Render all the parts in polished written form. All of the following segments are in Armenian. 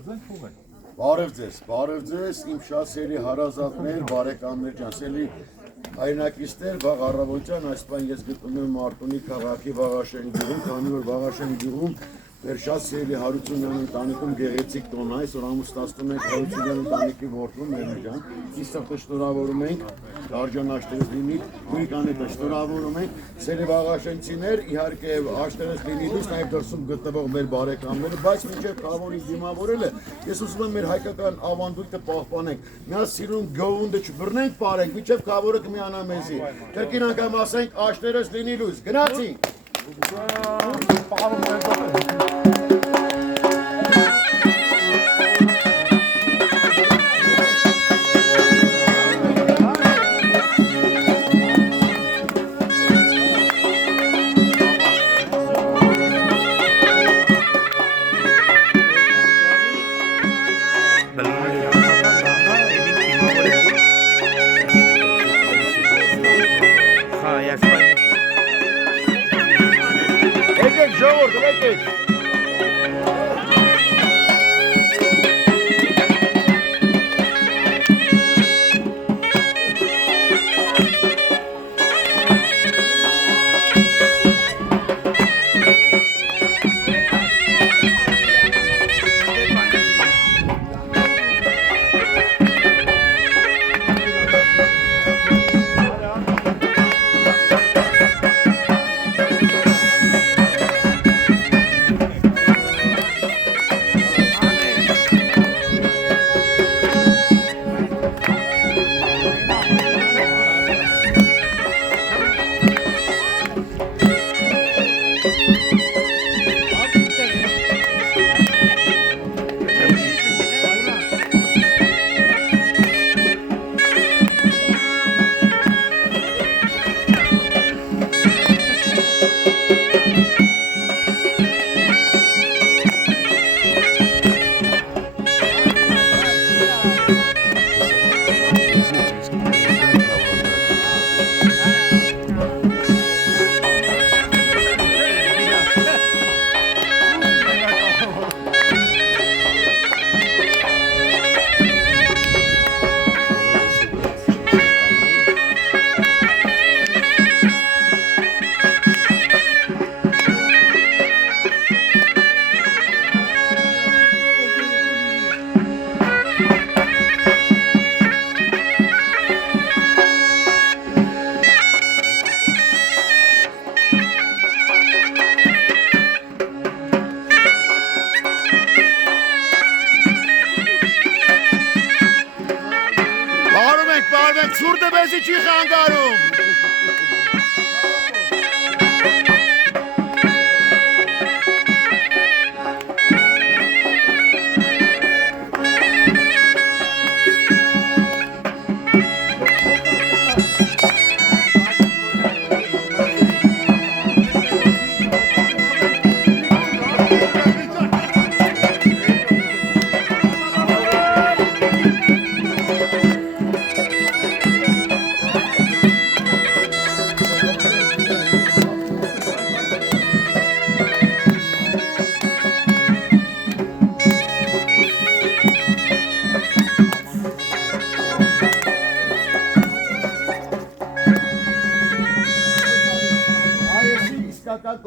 Բարև ձեզ, իմ շատ սերի հարազատներ, բարեկամներ ջան, սելի հայրենակիցներ, վաղ առավոտյան այս բան ես գտնում եմ Մարտունի քաղաքի Վաղաշեն գյուղում, քանի որ Վաղաշեն գյուղում մեր շատ սիրելի Հարությունյան ընտանիքում գեղեցիկ տոն է, այսօր ամուսնացնում ենք Հարությունյան ընտանիքի որդուն մեր ջան, իսկը շնորհավորում ենք Դարջան աշտերես լինի, Գույկանետը շնորհավորում ենք, սերի Վաղաշենցիներ, իհարկե աշտերես լինելուց նաև դրսում գտնվող մեր բարեկամները, բայց մինչև Կավորի դիմավորելը, ես ուզում եմ մեր հայկական ավանդույթը պահպանենք, միած սիրուն գովունդը չբռնենք, բարենք, մինչև Կավորը կմիանա մեզի, կրկին անգամ ասենք աշտերես լինելուց, գնացինք։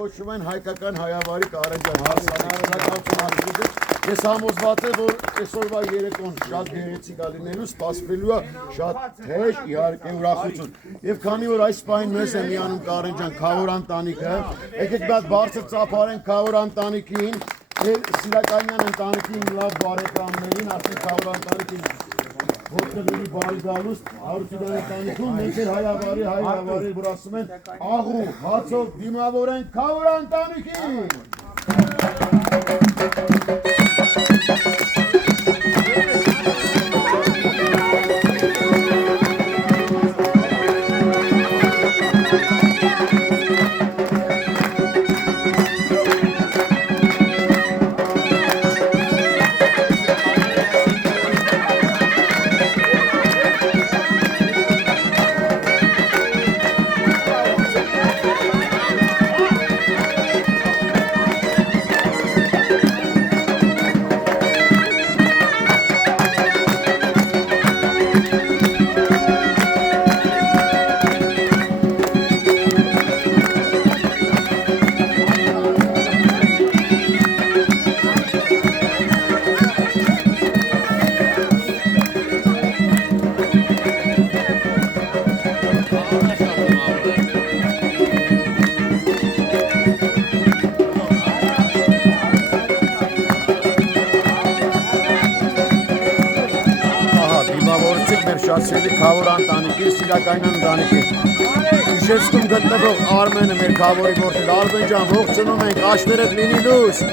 Կոչվում են հայկական հայավարի կարեջան հարսանարարականություն ես համոզված եմ, որ այսօրվա երեկոն շատ գեղեցիկ է լինելու, սպասվելու է շատ թեժ, իհարկե ուրախություն։ Եվ քանի որ այս պահին մեզ է միանում Կարեն ջան Քավոր ընտանիքը, եկեք մի հատ բարձր ծափարենք Քավոր ընտանիքին, Սիրականյան ընտանիքին լավ բարեկամներին, ասենք Քավոր ընտանիքին Որտեղի բարի գալուստ Հարությունյան ընտանիքում մենք էլ հայավարի որ ասում են աղու հացով դիմավորենք Քավոր ընտանիքին։ մեր շատ սիրելի քավոր ընտանիքի, սիրակային ընտանիքի։ Իջեցքում գտնվող Արմենը մեր քավորի որդին, Արմեն ջան, ողջունում ենք, աշտերդ լինի լույս։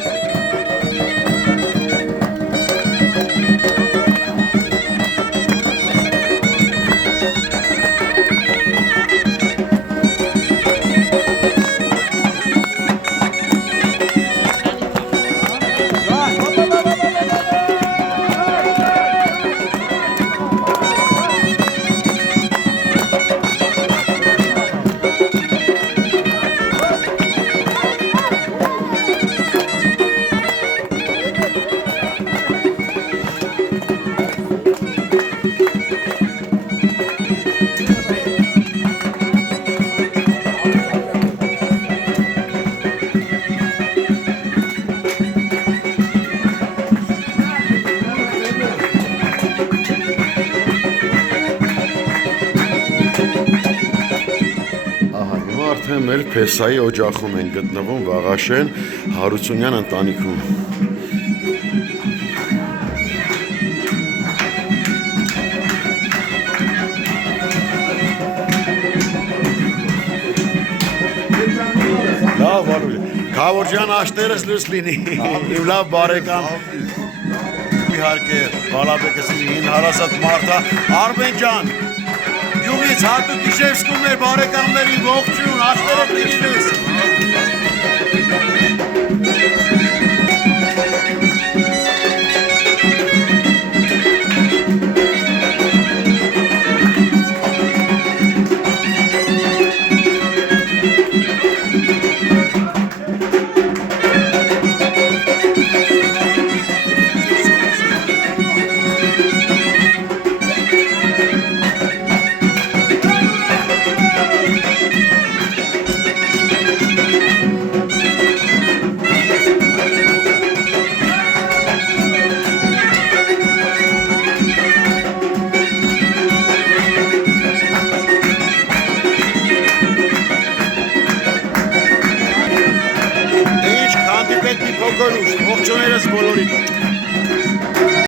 Արդեն մեր Փեսայի օջախում են գտնվում Վաղաշեն Հարությունյան ընտանիքում։ Լավ, Վարուլ, Քավոր աշտերս լույս լինի, իմ լավ բարեկամ, իհարկե, Բալաբեկս հին հարազատ մարդա, Արմեն ջան, Յուղից հատուկ Իժևսկում մեր բարեկամների ողջույն, աշտերդ լինի լույս։